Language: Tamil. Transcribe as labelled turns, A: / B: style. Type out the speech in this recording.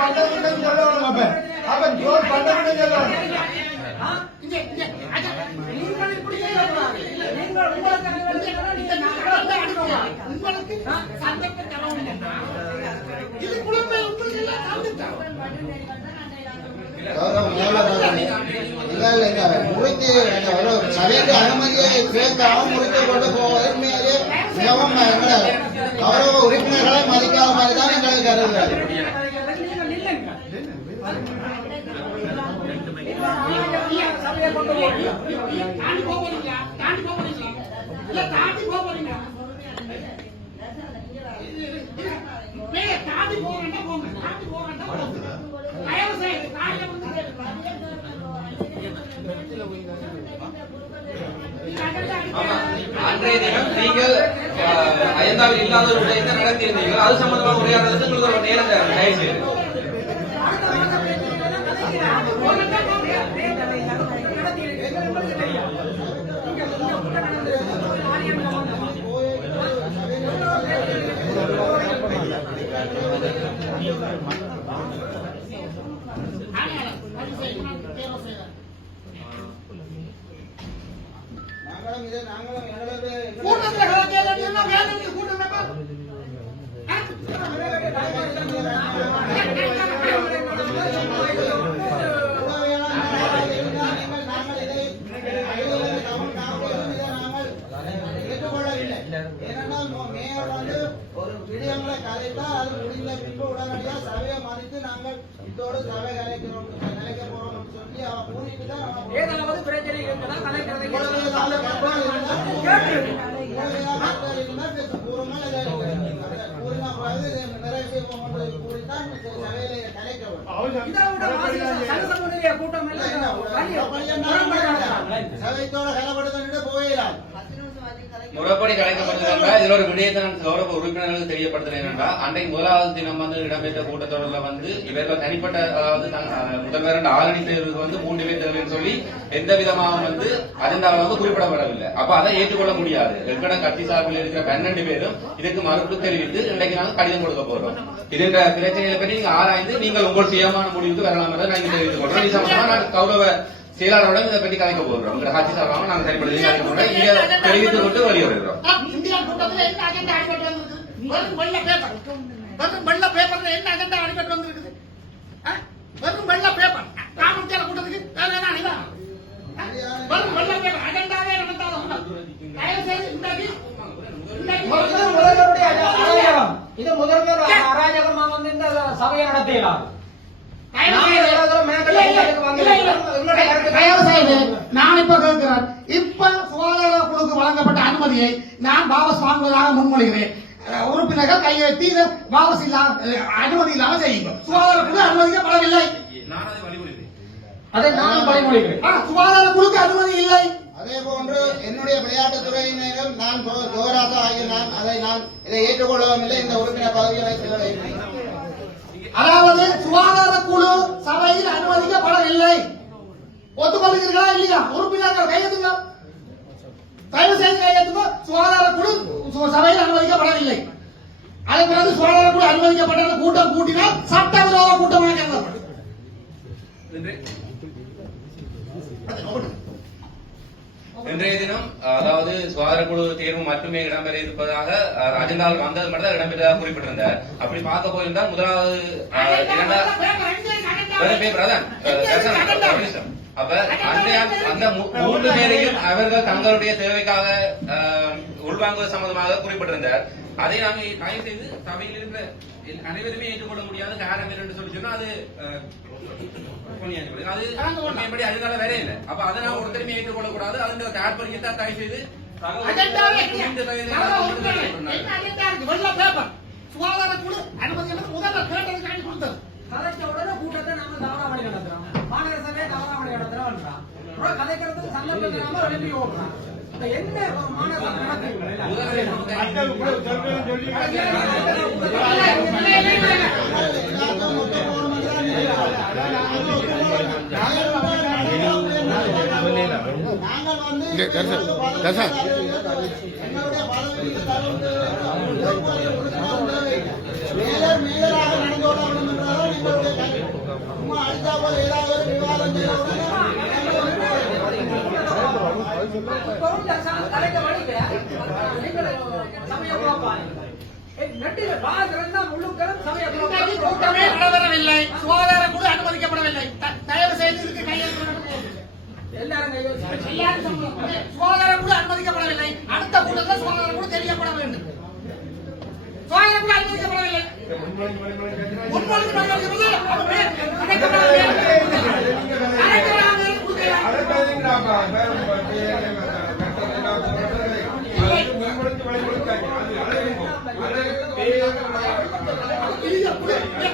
A: பண்றதுன்னு சொல்லணும் அப்ப அப்ப ஜோர் பண்றதுன்னு சொல்லணும்
B: உங்களுக்கு தரம். இது குழந்தை உங்களுக்கு எல்லாம்
C: இல்ல இல்ல ஒரு சபைக்கு அனுமதியை கேட்காம முறித்து கொண்டு போவது உண்மையிலே மிகவும் எங்களை கௌரவ உறுப்பினர்களை மதிக்காத மாதிரி தான் எங்களுக்கு கருதுகிறது
B: நீங்கள் நில்லுங்க. சபையை கொண்டு போறீங்க. தாண்டி போக போறீங்களா? தாண்டி போக போறீங்களா? இல்ல, தாண்டி போக போறீங்களா? மேலே தாண்டி போக வேண்டாம், போங்க. தாண்டி போக வேண்டாம், போங்க. தயவு செய்து, காலையில வந்து
D: ஆமா. அன்றைய தினம் நீங்கள் அயந்தாவில் இல்லாத ஒரு விடயத்தை நடத்தியிருந்தீர்கள். அது சம்பந்தமாக உரையாடுறதுக்கு உங்களுக்கு ஒரு நேரம் தேவை தயவு செய்து
C: Yeah. இதோடு சபை கலைக்கிறோம் கலைக்க போறோம் என்று சொல்லி தான் அவன்
B: ஏதாவது பிரச்சனை கலைக்கிறதை கூட்டம்
C: சபைத்தோட கலப்படுத்த போயிடலாம்.
D: முறைப்படி கலைக்கப்படுகிறது இதுல ஒரு விடயத்தை நான் கௌரவ உறுப்பினர்களுக்கு தெரியப்படுத்துறேன் அன்றைக்கு முதலாவது தினம் வந்து இடம்பெற்ற கூட்டத்தொடரில் வந்து இவர்கள் தனிப்பட்ட அதாவது முதல்வர் ஆரணி தேர்வுக்கு வந்து மூன்று பேர் தேர்வுன்னு சொல்லி எந்த விதமாக வந்து அஜெண்டாவில் வந்து குறிப்பிடப்படவில்லை. அப்ப அதை ஏற்றுக்கொள்ள முடியாது. எங்கட கட்சி சார்பில் இருக்கிற பன்னெண்டு பேரும் இதுக்கு மறுப்பு தெரிவித்து இன்றைக்கு நாங்கள் கடிதம் கொடுக்க போறோம். இதுன்ற பிரச்சனைகளை பற்றி நீங்க ஆராய்ந்து நீங்கள் உங்கள் சுயமான முடிவுக்கு வரலாம் என்று தெரிவித்துக் கொள்றேன். நான் கௌரவ செயலாளரோட இதை பற்றி கலைக்க போகிறோம் உங்க ஆட்சி சார்பாக நாங்கள் சரிப்படுத்தி கலைக்க இங்க தெரிவித்துக் கொண்டு வெளியே வருகிறோம்.
B: வெறும் வெள்ள பேப்பர் வெறும் வெள்ள பேப்பர்ல என்ன அஜெண்டா அடிபட்டு வந்திருக்குது? வெறும் வெள்ள பேப்பர் காமத்தியால கூட்டத்துக்கு வேற என்ன அணிதா வெறும் வெள்ள பேப்பர் அஜெண்டாவே நடந்தாத தயவு செய்து இன்றைக்கு
E: இது முதல்வர் அராஜகமா வந்து இந்த சபையை
B: செய்து நான் இப்ப சுகாதார குழுக்கு வழங்கப்பட்ட அனுமதியை நான் வாபஸ் வாங்குவதாக முன்மொழிகிறேன் உறுப்பினர்கள் கையெழுத்தி வாபஸ் இல்லாம அனுமதி இல்லாம செய்யுங்க சுகாதார குழு அனுமதிக்கப்படவில்லை
D: நான் அதை வழிமொழிகிறேன்
E: பழிமொழிகிறேன்
B: ஆ, சுகாதார குழுக்கு அனுமதி இல்லை.
C: அதே போன்று என்னுடைய விளையாட்டுத் துறையினரும் நான் கோராசா ஆகிய நான் அதை நான் இதை ஏற்றுக்கொள்ளவும் இல்லை. இந்த உறுப்பினர் வைத்துள்ளேன்
B: அதாவது சுகாதார குழு சபையில் அனுமதிக்கப்படவில்லை. ஒத்துக்கொள்கிறீர்களா இல்லையா உறுப்பினர்கள் கையெழுத்துங்க தயவு செய்து கையெழுத்துங்க சுகாதார குழு சபையில் அனுமதிக்கப்படவில்லை அதே பிறகு சுகாதார குழு அனுமதிக்கப்பட்ட கூட்டம் கூட்டினால் சட்டவிரோத கூட்டமாக கருதப்படும்
D: இன்றைய தினம் அதாவது சுகாதார குழு தேர்வு மட்டுமே இடம்பெற இருப்பதாக அஜெண்டாவில் வந்தது மட்டும் தான் இடம்பெற்றதாக குறிப்பிட்டிருந்தார் அப்படி பார்க்க போயிருந்தால் முதலாவது அஹ், இரண்டா அப்ப அந்த மூ- மூன்று பேரையும் அவர்கள் தங்களுடைய தேவைக்காக உள்வாங்குவது சம்பந்தமாக குறிப்பிட்டிருந்தார். அதை நாங்கள் தயவு செய்து சபையில் எல்- அனைவருமே ஏற்றுக்கொள்ள முடியாத காரணம் என்று சொல்லி சொன்னா அது அது உண்மையின்படி அதனால வேற இல்லை. அப்ப அதை நான் ஒருத்தருமே ஏற்றுக்கொள்ள கூடாது அதன் தாற்பயத்தை தயவு செய்து
B: அஜெண்டாவே
D: புரிந்து தயவு
B: அதாவது
D: செய்து
B: உறுப்பினர்கள்,
D: சொன்னார்.
B: என்ன அஜெண்டா இருக்கு? வெள்ள பேப்பர் சுகாதார குழு அனுமதி முதல்ல கேட்டதுக்காண்டி கொடுத்தது.
E: நடத்துறோம் சந்தர்ப்பம் இல்லாம ஓடுறான் என்ன
C: நாங்கள் வந்து
B: கூட்டமே நடைபெறவில்லை சுகாதார குழு அனுமதிக்கப்படவில்லை. தயவு செய்து இதுக்கு கையெழுத்து. சுகாதார குழு அனுமதிக்கப்படவில்லை. அடுத்த கூட்டத்தில் சுகாதார குழு தெரியப்பட வேண்டும். சுகாதார குழு அனுமதிக்கப்படவில்லை. முன்மொழிந்து அது மே- அடைக்கப்பட வேண்டும். அடைக்கப்பட வேண்டும். கொடுக்கலாம்.
A: அடுத்ததுங்கடாப்பா, வேற ப- பே- கட்டளை எல்லாம் சொல்றது. அது முன்மொழிந்து வழிமொழித்தாங்க.